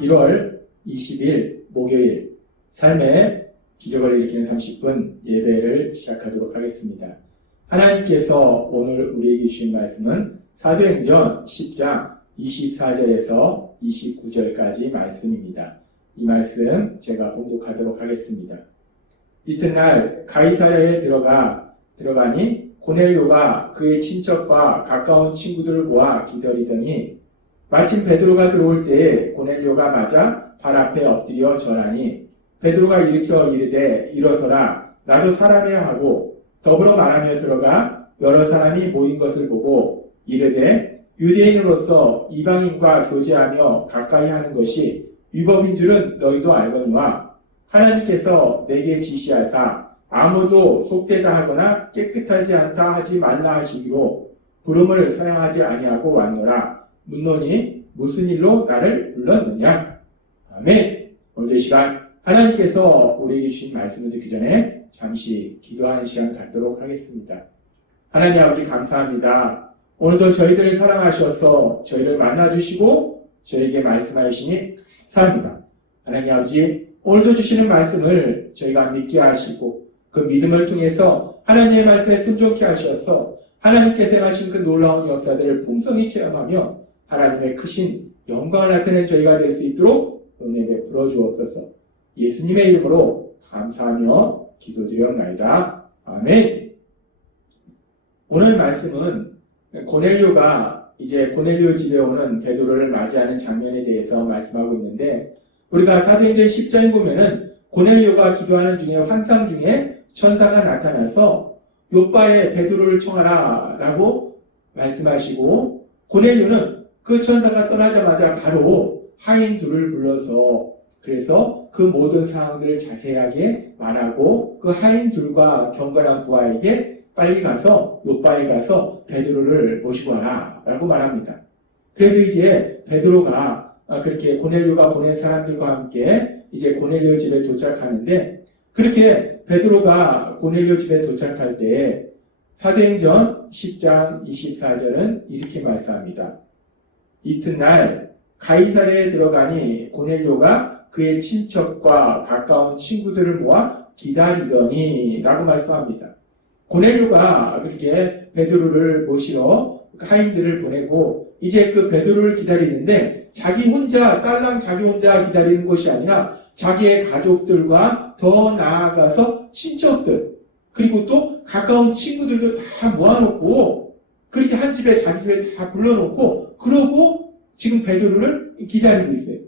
1월 20일 목요일 삶의 기적을 일으키는 30분 예배를 시작하도록 하겠습니다. 하나님께서 오늘 우리에게 주신 말씀은 사도행전 10장 24절에서 29절까지 말씀입니다. 이 말씀 제가 봉독하도록 하겠습니다. 이튿날 가이사랴에 들어가니 고넬료가 그의 친척과 가까운 친구들을 모아 기다리더니 마침 베드로가 들어올 때에 고넬료가 맞아 발 앞에 엎드려 절하니 베드로가 일으켜 이르되 일어서라 나도 사람이라 하고 더불어 말하며 들어가 여러 사람이 모인 것을 보고 이르되 유대인으로서 이방인과 교제하며 가까이 하는 것이 위법인 줄은 너희도 알거니와 하나님께서 내게 지시하사 아무도 속되다 하거나 깨끗하지 않다 하지 말라 하시기로 부름을 사용하지 아니하고 왔노라. 묻노니 무슨 일로 나를 불렀느냐? 아멘. 오늘 이 시간 하나님께서 우리에게 주신 말씀을 듣기 전에 잠시 기도하는 시간 갖도록 하겠습니다. 하나님 아버지 감사합니다. 오늘도 저희들을 사랑하셔서 저희를 만나주시고 저에게 말씀하시니 감사합니다. 하나님 아버지 오늘도 주시는 말씀을 저희가 믿게 하시고 그 믿음을 통해서 하나님의 말씀에 순종케 하셔서 하나님께서 행하신 그 놀라운 역사들을 풍성히 체험하며 하나님의 크신 영광을 나타낸 저희가 될 수 있도록 은혜 베풀어 주옵소서. 예수님의 이름으로 감사하며 기도드렸나이다. 아멘. 오늘 말씀은 고넬료가 이제 고넬료 집에 오는 베드로를 맞이하는 장면에 대해서 말씀하고 있는데 우리가 사도행전 10장에 보면은 고넬료가 기도하는 중에 환상 중에 천사가 나타나서 요바에 베드로를 청하라 라고 말씀하시고 고넬료는 그 천사가 떠나자마자 바로 하인 둘을 불러서 그래서 그 모든 상황들을 자세하게 말하고 그 하인 둘과 경건한 부하에게 빨리 가서 요바에 가서 베드로를 모시고 와라 라고 말합니다. 그래서 이제 베드로가 그렇게 고넬료가 보낸 사람들과 함께 이제 고넬료 집에 도착하는데 그렇게 베드로가 고넬료 집에 도착할 때 사도행전 10장 24절은 이렇게 말씀합니다. 이튿날 가이사랴에 들어가니 고넬료가 그의 친척과 가까운 친구들을 모아 기다리더니 라고 말씀합니다. 고넬료가 그렇게 베드로를 모시러 하인들을 보내고 이제 그 베드로를 기다리는데 자기 혼자 딸랑 자기 혼자 기다리는 것이 아니라 자기의 가족들과 더 나아가서 친척들 그리고 또 가까운 친구들도 다 모아놓고 그렇게 한 집에 자기 집에 다 불러놓고 그러고 지금 베드로를 기다리고 있어요.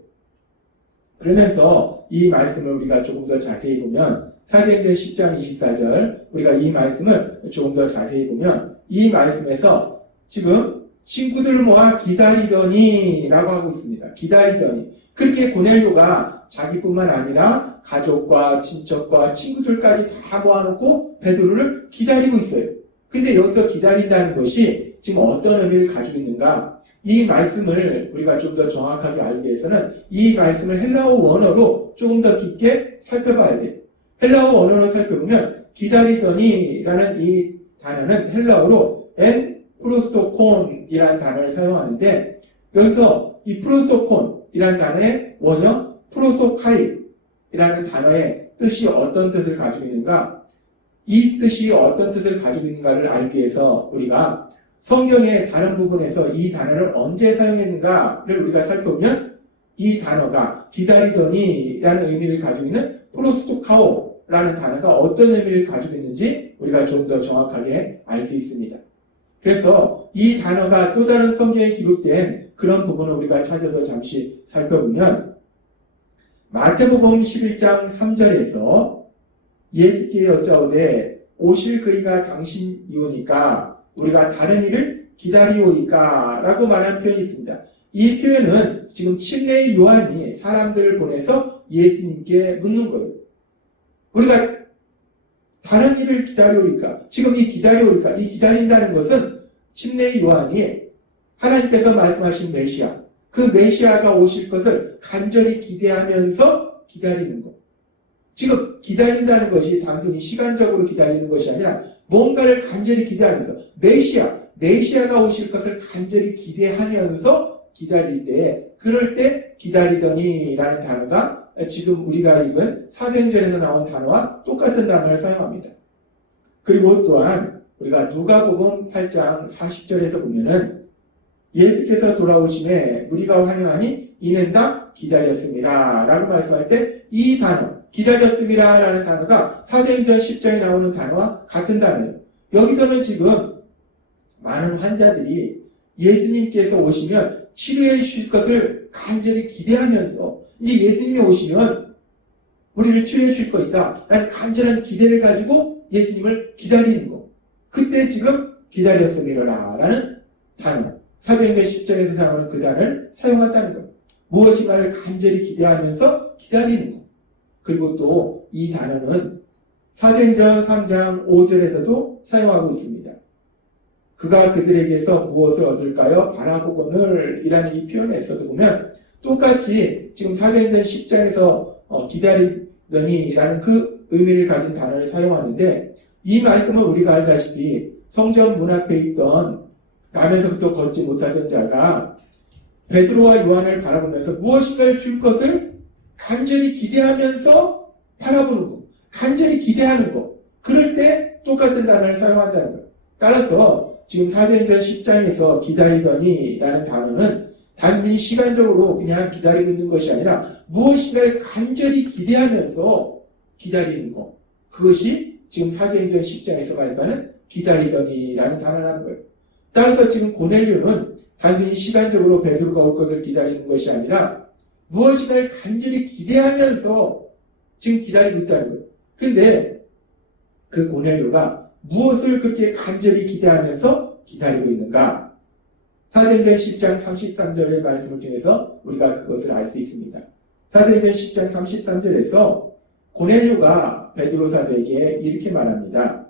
그러면서 이 말씀을 우리가 조금 더 자세히 보면 사도행전 10장 24절 우리가 이 말씀을 조금 더 자세히 보면 이 말씀에서 지금 친구들을 모아 기다리더니 라고 하고 있습니다. 기다리더니 그렇게 고넬료가 자기뿐만 아니라 가족과 친척과 친구들까지 다 모아놓고 베드로를 기다리고 있어요. 근데 여기서 기다린다는 것이 지금 어떤 의미를 가지고 있는가? 이 말씀을 우리가 좀 더 정확하게 알기 위해서는 이 말씀을 헬라어 원어로 조금 더 깊게 살펴봐야 돼요. 헬라어 원어로 살펴보면 기다리더니라는 이 단어는 헬라어로 엔 프로스토콘이라는 단어를 사용하는데 여기서 이 프로스토콘이라는 단어의 원형 프로소카이라는 단어의 뜻이 어떤 뜻을 가지고 있는가? 이 뜻이 어떤 뜻을 가지고 있는가를 알기 위해서 우리가 성경의 다른 부분에서 이 단어를 언제 사용했는가를 우리가 살펴보면 이 단어가 기다리더니라는 의미를 가지고 있는 프로스토카오라는 단어가 어떤 의미를 가지고 있는지 우리가 좀 더 정확하게 알 수 있습니다. 그래서 이 단어가 또 다른 성경에 기록된 그런 부분을 우리가 찾아서 잠시 살펴보면 마태복음 11장 3절에서 예수께 여짜오되 오실 그이가 당신이오니까 우리가 다른 일을 기다리오이까 라고 말하는 표현이 있습니다. 이 표현은 지금 침례의 요한이 사람들을 보내서 예수님께 묻는 거예요. 우리가 다른 일을 기다리오이까 지금 이 기다리오이까 이 기다린다는 것은 침례의 요한이 하나님께서 말씀하신 메시아 그 메시아가 오실 것을 간절히 기대하면서 기다리는 것. 지금 기다린다는 것이 단순히 시간적으로 기다리는 것이 아니라 뭔가를 간절히 기대하면서 메시아가 오실 것을 간절히 기대하면서 기다릴 때, 그럴 때 기다리더니 라는 단어가 지금 우리가 읽은 사도행전에서 나온 단어와 똑같은 단어를 사용합니다. 그리고 또한 우리가 누가복음 8장 40절에서 보면은 예수께서 돌아오심에 무리가 환영하니 이는 다 기다렸습니다 라고 말씀할 때 이 단어 기다렸습니다 라는 단어가 사도행전 10장에 나오는 단어와 같은 단어예요. 여기서는 지금 많은 환자들이 예수님께서 오시면 치료해 주실 것을 간절히 기대하면서 이제 예수님이 오시면 우리를 치료해 줄 것이다 라는 간절한 기대를 가지고 예수님을 기다리는 것. 그때 지금 기다렸습니다 라는 단어, 사도행전 10장에서 사용하는 그 단어를 사용한다는 것. 무엇인가를 간절히 기대하면서 기다리는 것. 그리고 또 이 단어는 사도행전 3장 5절에서도 사용하고 있습니다. 그가 그들에게서 무엇을 얻을까요? 바라보거늘 이라는 이 표현에서도 보면 똑같이 지금 사도행전 10장에서 기다리더니 라는 그 의미를 가진 단어를 사용하는데 이 말씀은 우리가 알다시피 성전 문 앞에 있던 밤에서부터 걷지 못하던 자가 베드로와 요한을 바라보면서 무엇인가를 줄 것을 간절히 기대하면서 바라보는 것, 간절히 기대하는 것. 그럴 때 똑같은 단어를 사용한다는 것. 따라서 지금 사도행전 10장에서 기다리더니 라는 단어는 단순히 시간적으로 그냥 기다리고 있는 것이 아니라 무엇인가를 간절히 기대하면서 기다리는 것. 그것이 지금 사도행전 10장에서 말씀하는 기다리더니 라는 단어라는 거예요. 따라서 지금 고넬료는 단순히 시간적으로 베드로가 올 것을 기다리는 것이 아니라 무엇인가를 간절히 기대하면서 지금 기다리고 있다는 거예요. 근데 그 고넬료가 무엇을 그렇게 간절히 기대하면서 기다리고 있는가? 사도행전 10장 33절의 말씀을 통해서 우리가 그것을 알 수 있습니다. 사도행전 10장 33절에서 고넬료가 베드로 사도에게 이렇게 말합니다.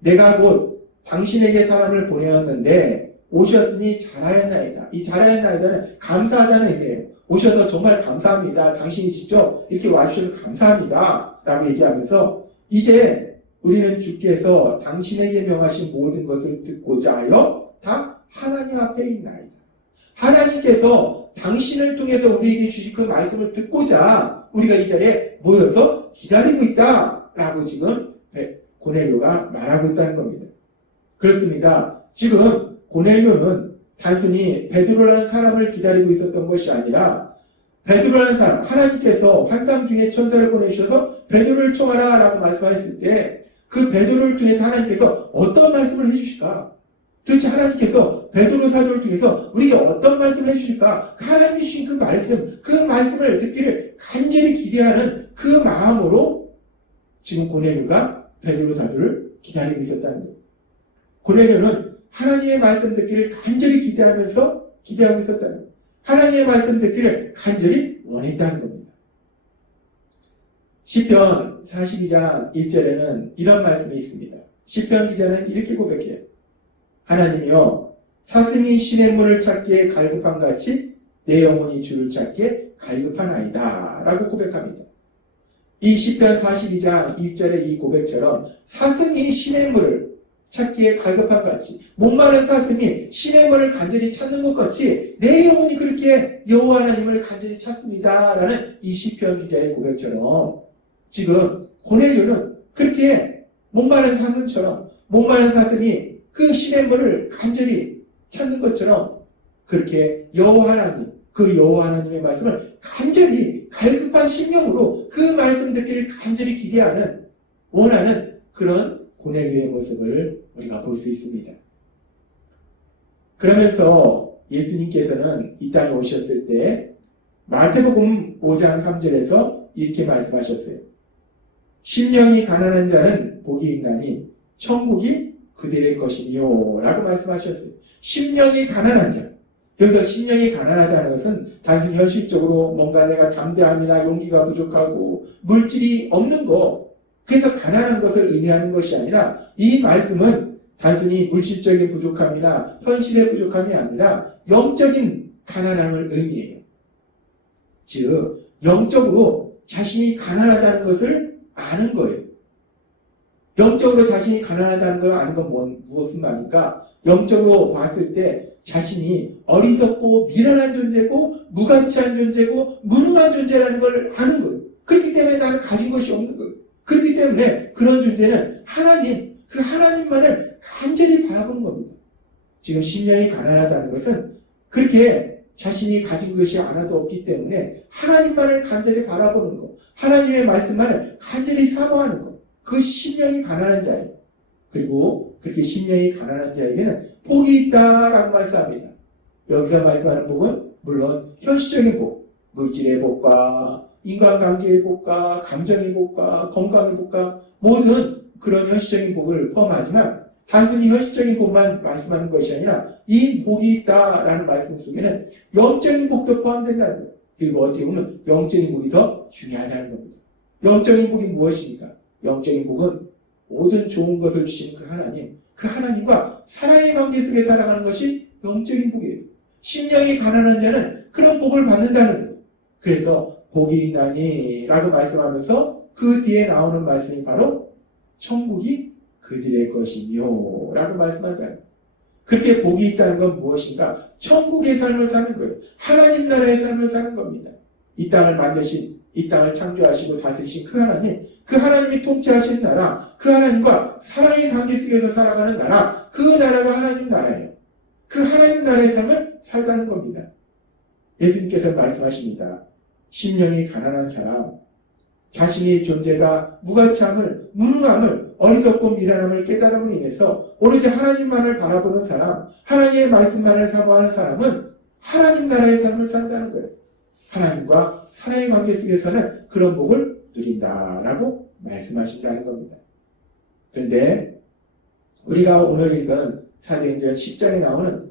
내가 곧 당신에게 사람을 보내었는데 오셨으니 잘하였나이다. 이 잘하였나이다는 감사하다는 의미예요. 오셔서 정말 감사합니다. 당신이 직접 이렇게 와주셔서 감사합니다. 라고 얘기하면서 이제 우리는 주께서 당신에게 명하신 모든 것을 듣고자 하여 다 하나님 앞에 있나이다. 하나님께서 당신을 통해서 우리에게 주신 그 말씀을 듣고자 우리가 이 자리에 모여서 기다리고 있다. 라고 지금 고넬료가 말하고 있다는 겁니다. 그렇습니다. 지금 고넬료는 단순히 베드로라는 사람을 기다리고 있었던 것이 아니라 베드로라는 사람, 하나님께서 환상 중에 천사를 보내주셔서 베드로를 총하라 라고 말씀하셨을 때 그 베드로를 통해서 하나님께서 어떤 말씀을 해주실까? 도대체 하나님께서 베드로 사도를 통해서 우리에게 어떤 말씀을 해주실까? 하나님이 주신 그 말씀을 듣기를 간절히 기대하는 그 마음으로 지금 고넬료가 베드로 사도를 기다리고 있었다는 거예요. 고넬료는 하나님의 말씀 듣기를 간절히 기대하고 있었다는 거예요. 하나님의 말씀 듣기를 간절히 원했다는 겁니다. 시편 42장 1절에는 이런 말씀이 있습니다. 시편 기자는 이렇게 고백해요. 하나님이여 사슴이 시냇물을 찾기에 갈급한 같이 내 영혼이 주를 찾기에 갈급하나이다 라고 고백합니다. 이 시편 42장 1절의 이 고백처럼 사슴이 시냇물을 찾기에 갈급한 같이 목마른 사슴이 시냇물을 간절히 찾는 것 같이 내 영혼이 그렇게 여호와 하나님을 간절히 찾습니다 라는 이 시편 기자의 고백처럼 지금 고넬료는 그렇게 목마른 사슴처럼 목마른 사슴이 그 시냇물을 간절히 찾는 것처럼 그렇게 여호와 하나님 그 여호와 하나님의 말씀을 간절히 갈급한 심령으로 그 말씀 듣기를 간절히 기대하는 원하는 그런 고넬료의 모습을 우리가 볼 수 있습니다. 그러면서 예수님께서는 이 땅에 오셨을 때 마태복음 5장 3절에서 이렇게 말씀하셨어요. 심령이 가난한 자는 복이 있나니 천국이 그들의 것이니요 라고 말씀하셨어요. 심령이 가난한 자. 여기서 심령이 가난하다는 것은 단순히 현실적으로 뭔가 내가 담대함이나 용기가 부족하고 물질이 없는 것, 그래서 가난한 것을 의미하는 것이 아니라 이 말씀은 단순히 물질적인 부족함이나 현실의 부족함이 아니라 영적인 가난함을 의미해요. 즉 영적으로 자신이 가난하다는 것을 아는 거예요. 영적으로 자신이 가난하다는 걸 아는 건 무엇은 말입니까? 영적으로 봤을 때 자신이 어리석고 미련한 존재고 무가치한 존재고 무능한 존재라는 걸 아는 거예요. 그렇기 때문에 나는 가진 것이 없는 거예요. 그렇기 때문에 그런 존재는 하나님, 그 하나님만을 간절히 바라보는 겁니다. 지금 심령이 가난하다는 것은 그렇게 자신이 가진 것이 하나도 없기 때문에 하나님만을 간절히 바라보는 것, 하나님의 말씀만을 간절히 사모하는 것, 그 심령이 가난한 자예요. 그리고 그렇게 심령이 가난한 자에게는 복이 있다라고 말씀합니다. 여기서 말씀하는 복은 물론 현실적인 복, 물질의 복과 인간관계의 복과 감정의 복과 건강의 복과 모든 그런 현실적인 복을 포함하지만 단순히 현실적인 복만 말씀하는 것이 아니라 이 복이 있다라는 말씀 속에는 영적인 복도 포함된다는 거예요. 그리고 어떻게 보면 영적인 복이 더 중요하다는 겁니다. 영적인 복이 무엇입니까? 영적인 복은 모든 좋은 것을 주신 그 하나님, 그 하나님과 사랑의 관계 속에 살아가는 것이 영적인 복이에요. 심령이 가난한 자는 그런 복을 받는다는 거예요. 그래서 복이 있나니 라고 말씀하면서 그 뒤에 나오는 말씀이 바로 천국이 그들의 것이며 라고 말씀한다는 거예요. 그렇게 복이 있다는 건 무엇인가? 천국의 삶을 사는 거예요. 하나님 나라의 삶을 사는 겁니다. 이 땅을 만드신, 이 땅을 창조하시고 다스리신 그 하나님, 그 하나님이 통치하신 나라, 그 하나님과 사랑의 관계 속에서 살아가는 나라, 그 나라가 하나님 나라예요. 그 하나님 나라의 삶을 살다는 겁니다. 예수님께서 말씀하십니다. 심령이 가난한 사람, 자신의 존재가 무가치함을, 무능함을, 어리석고 미련함을 깨달음으로 인해서 오로지 하나님만을 바라보는 사람, 하나님의 말씀만을 사모하는 사람은 하나님 나라의 삶을 산다는 거예요. 하나님과 사랑의 관계 속에서는 그런 복을 누린다라고 말씀하신다는 겁니다. 그런데 우리가 오늘 읽은 사도행전 10장에 나오는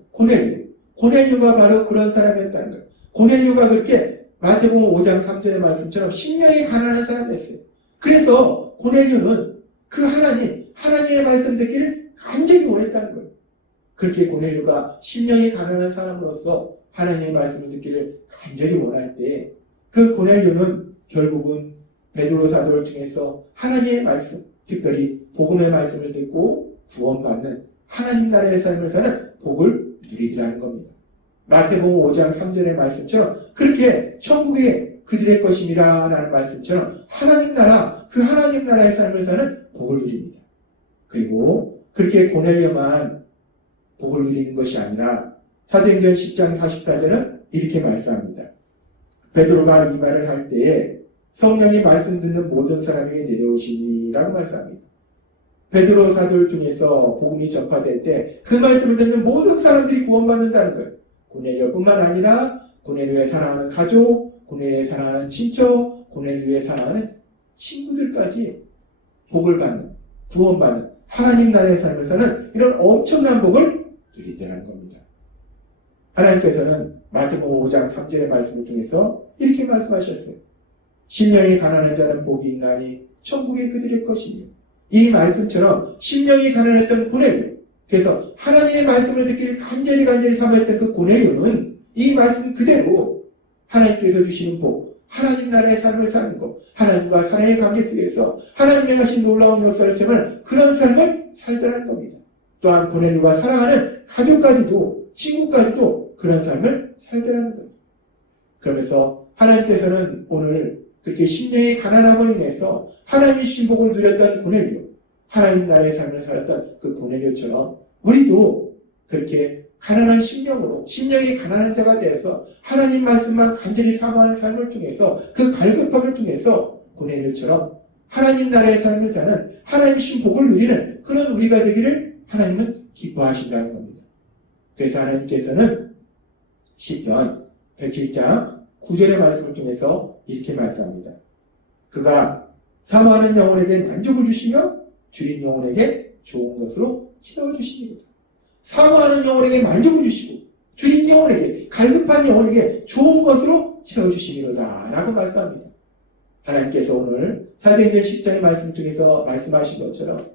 고넬료가 바로 그런 사람이었다는 거예요. 고넬료가 그렇게 마태복음 5장 3절의 말씀처럼 심령이 가난한 사람이었어요. 그래서 고넬료는 그 하나님의 말씀 듣기를 간절히 원했다는 거예요. 그렇게 고넬료가 심령이 가난한 사람으로서 하나님의 말씀을 듣기를 간절히 원할 때 그 고넬료는 결국은 베드로 사도를 통해서 하나님의 말씀, 특별히 복음의 말씀을 듣고 구원받는 하나님 나라의 삶을 사는 복을 누리더라는 겁니다. 마태복음 5장 3절의 말씀처럼 그렇게 천국이 그들의 것임이라 라는 말씀처럼 하나님 나라, 그 하나님 나라의 삶을 사는 복을 누립니다. 그리고 그렇게 고넬료만 복을 누리는 것이 아니라 사도행전 10장 44절은 이렇게 말씀합니다. 베드로가 이 말을 할 때에 성령이 말씀 듣는 모든 사람에게 내려오시니라고 말씀합니다. 베드로 사도를 통해서 복음이 전파될 때 그 말씀을 듣는 모든 사람들이 구원받는다는 거예요. 고넬료뿐만 아니라 고넬료의 사랑하는 가족, 고넬료의 사랑하는 친척, 고넬료의 사랑하는 친구들까지 복을 받는, 구원받는 하나님 나라의 삶을 사는 이런 엄청난 복을 누리더라는 겁니다. 하나님께서는 마태복음 5장 3절의 말씀을 통해서 이렇게 말씀하셨어요. 심령이 가난한 자는 복이 있나니 천국이 그들의 것이며, 이 말씀처럼 심령이 가난했던 고넬료, 그래서 하나님의 말씀을 듣기를 간절히 사모했던 그 고넬료는 이 말씀 그대로 하나님께서 주시는 복, 하나님 나라의 삶을 사는 것, 하나님과 사랑의 관계 속에서 하나님의 하신 놀라운 역사를 체험하는 그런 삶을 살더라는 겁니다. 또한 고넬료가 사랑하는 가족까지도, 친구까지도 그런 삶을 살더라는 거예요. 그러면서 하나님께서는 오늘 그렇게 심령의 가난함을 인해서 하나님의 신복을 누렸던 고넬료, 하나님 나라의 삶을 살았던 그 고넬료처럼 우리도 그렇게 가난한 심령으로, 심령이 가난한 자가 되어서 하나님 말씀만 간절히 사모하는 삶을 통해서 그 갈급함을 통해서 고넬료처럼 하나님 나라의 삶을 사는 하나님의 신복을 누리는 그런 우리가 되기를 하나님은 기뻐하신다는 겁니다. 그래서 하나님께서는 시편 107장 9절의 말씀을 통해서 이렇게 말씀합니다. 그가 사모하는 영혼에게 만족을 주시며 줄인 영혼에게 좋은 것으로 채워주시니로다. 사모하는 영혼에게 만족을 주시고 줄인 영혼에게, 갈급한 영혼에게 좋은 것으로 채워주시니로다 라고 말씀합니다. 하나님께서 오늘 사도행전 10장의 말씀을 통해서 말씀하신 것처럼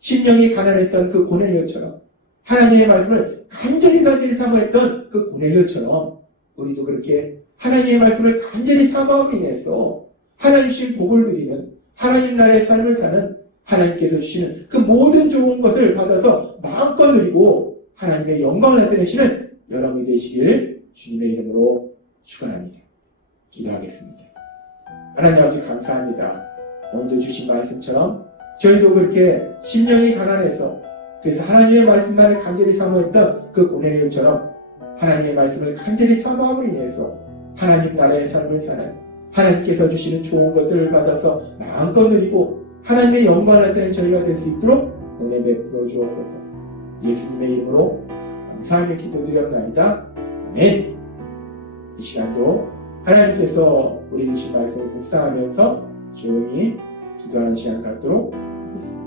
심령이 가난했던 그 고넬료처럼 하나님의 말씀을 간절히 사모했던 그 고넬료처럼 우리도 그렇게 하나님의 말씀을 간절히 사모함으로 인해서 하나님 주신 복을 누리는 하나님 나라의 삶을 사는 하나님께서 주시는 그 모든 좋은 것을 받아서 마음껏 누리고 하나님의 영광을 나타내시는 여러분이 되시길 주님의 이름으로 축원합니다. 기도하겠습니다. 하나님 아버지 감사합니다. 오늘도 주신 말씀처럼 저희도 그렇게 심령이 가난해서 그래서 하나님의 말씀만을 간절히 사모했던 그 고넬료처럼 하나님의 말씀을 간절히 사모함으로 인해서 하나님 나라의 삶을 사는 하나님께서 주시는 좋은 것들을 받아서 마음껏 누리고 하나님의 영광을 나타내는 저희가 될 수 있도록 은혜 베풀어 주옵소서. 예수님의 이름으로 감사하며 기도드렸나이다. 아멘. 이 시간도 하나님께서 우리 주신 말씀을 묵상하면서 조용히 기도하는 시간 갖도록 하겠습니다.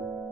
네.